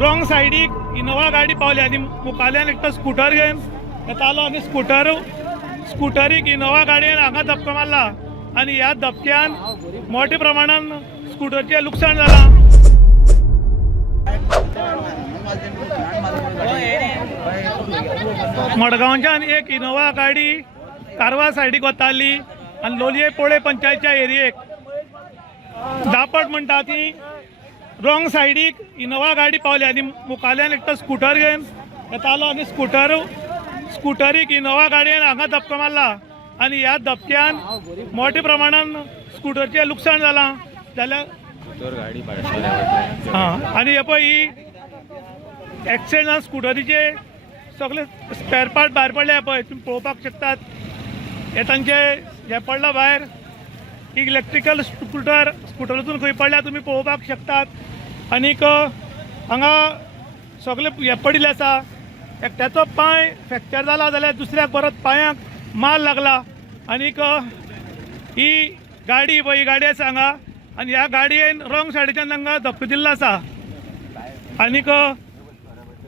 रॉंग सायडीक इनोवा गाडी पावली आनी मुखाल्यान एकटो स्कूटर घेवन येतालो आनी स्कूटरीक इनोवा गाडयेन हांगा धपको मारला आनी ह्या धपक्यान मोठ्या प्रमाणान स्कूटरचें लुकसाण जालां। मडगांवच्यान एक इनोवा गाडी कारवार सायडीक वताली आनी लोलये पोळे पंचायतच्या एरियेक दापट म्हणटा ती रॉंग सायडीक इनोवा गाडी पावली आनी मुखाल्यान एकटो स्कूटर घेवन येतालो आनी स्कूटरीक इनोवा गाडयेन हांगा धपको मारला आनी ह्या धपक्यान मोठ्या प्रमाणान स्कूटरचें लुकसाण जालां। जाल्यार आनी हे पळय ही एक्सिडेंटान स्कूटरीचे सगळे स्पेर पार्ट भायर पडले पळय तुमी पळोवपाक शकतात। हे तांचे हे पडला भायर इलेक्ट्रिकल स्कूटरातून खंय पडल्या तुमी पळोवपाक शकतात। आनीक हांगा सगळे हे पडिल्ले आसा। एकट्याचो पांय फ्रॅक्चर जाला जाल्यार दुसऱ्याक परत पांयाक मार लागला। आनीक ही गाडी पळय ही गाडी आसा हांगा आनी ह्या गाडयेन रॉंग सायडीच्यान हांगा धपको दिल्लो आसा। आनीक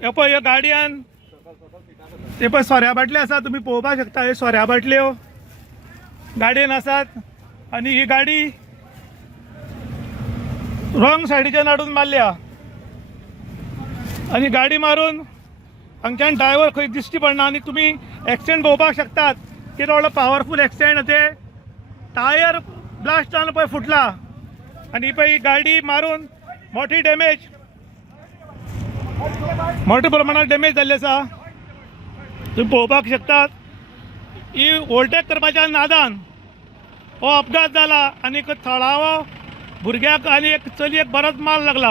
हे पळय ह्या गाडयान हे पळय सोऱ्या बाटल्यो आसा तुमी पळोवपाक शकता। हे सोऱ्या बाटल्यो गाडयेन आसात आनी ही गाडी रॉंग सायडीच्यान हाडून मारल्या आनी गाडी मारून हांगच्यान ड्रायव्हर खंय दिश्टी पडना। आनी तुमी एक्सिडेंट पळोवपाक शकतात कितें व्हडलो पावरफूल एक्सिडेंट ते टायर ब्लास्ट जावन पळय फुटला आनी पळय ही गाडी मारून मोठी प्रमाणात डॅमेज जाल्ली आसा तुम्ही पळोवपाक शकतात। ही ओवरटेक करपाच्या नादान हो अपघात जाला आनी थळावो भुरग्याक आनी एक चलयेक बरोच मार लागला।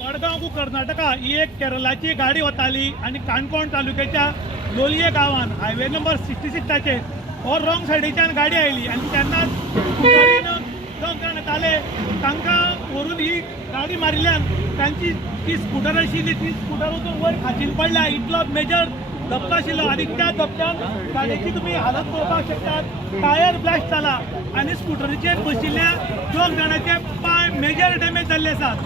मडगांव टू कर्नाटका ही एक केरळाची गाडी वताली आनी काणकोण तालुक्याच्या लोलये गांवान हायवे नंबर 66 हो रॉंग सायडीच्यान गाडी आयली आनी तेन्ना दोन जाण येताले तांकां व्हरून ही गाडी मारिल्ल्यान तांची ती स्कूटर आशिल्ली ती स्कूटर वचून वयर खांचीन पडल्या। इतलो मेजर धपको आशिल्लो आनी त्या धपक्यान गाडयेची तुमी हालत पळोवपाक शकतात। टायर ब्लास्ट जाला आनी स्कूटरीचेर बशिल्ल्या दोन जाणांचे पांय मेजर डॅमेज जाल्ले आसात।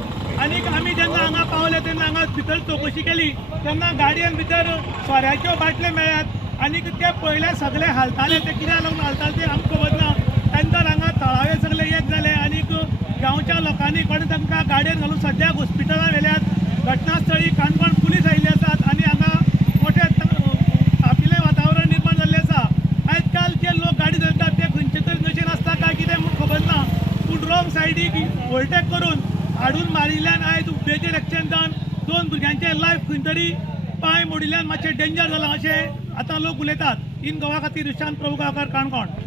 आनीक आमी जेन्ना हांगा पावले तेन्ना हांगा भितर चवकशी केली तेन्ना गाडयेन भितर सोऱ्याच्यो बाटल्यो मेळ्ळ्यात आनीक ते पयले सगळे हालताले ते कित्याक लागून हालताले ते आमकां खबर ना। त्यानंतर हांगा थळावे सगळे एक जाले आनीक गांवच्या लोकांनी कोणें तांकां गाडयेन घालून सद्याक हॉस्पिटलांत व्हेल्यात। घटनास्थळी काणकोण पुलीस आयिल्ले आसात आनी हांगा मोठे तापिल्लें वातावरण निर्माण जाल्लें आसा। आयज काल जे लोक गाडी चलयतात ते खंयचे तरी नशेन आसता काय कितें खबर ना पूण रॉंग सायडीक ओवरटेक करून हाडून मारिल्ल्यान आयज मेजर एक्सिडेंट जावन दोन भुरग्यांचे लायफ खंय तरी पांय मोडिल्ल्यान मातशें डेंजर जालां अशें आतां लोक उलयतात। इन गोवा खातीर विशांत प्रभुगांवकार काणकोण।